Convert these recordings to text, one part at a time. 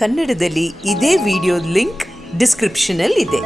ಕನ್ನಡದಲ್ಲಿ ಇದೇ video link ಡಿಸ್ಕ್ರಿಪ್ಷನಲ್ಲಿ ಇದೆ.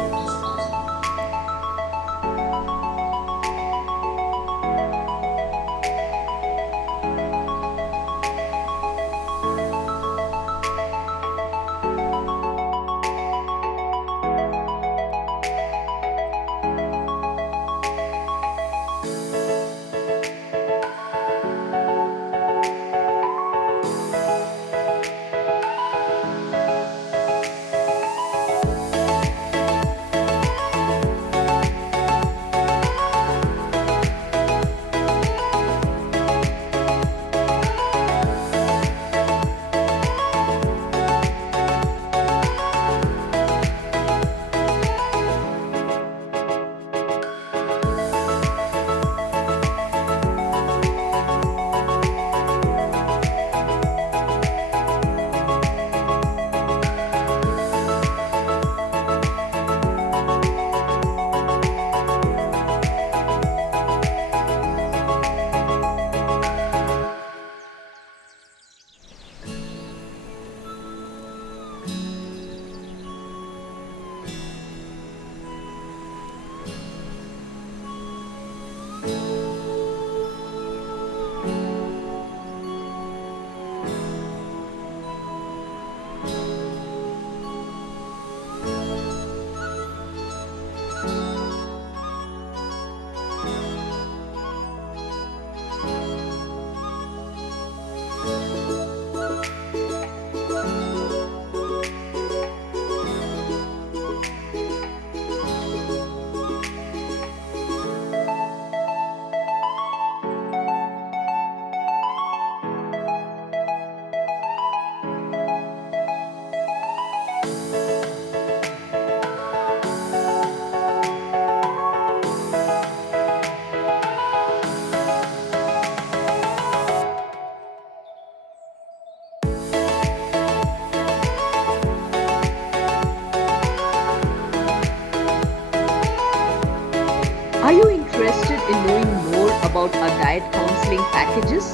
Are you interested in knowing more about our diet counseling packages?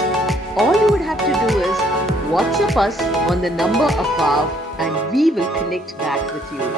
All you would have to do is WhatsApp us on the number above and we will connect back with you.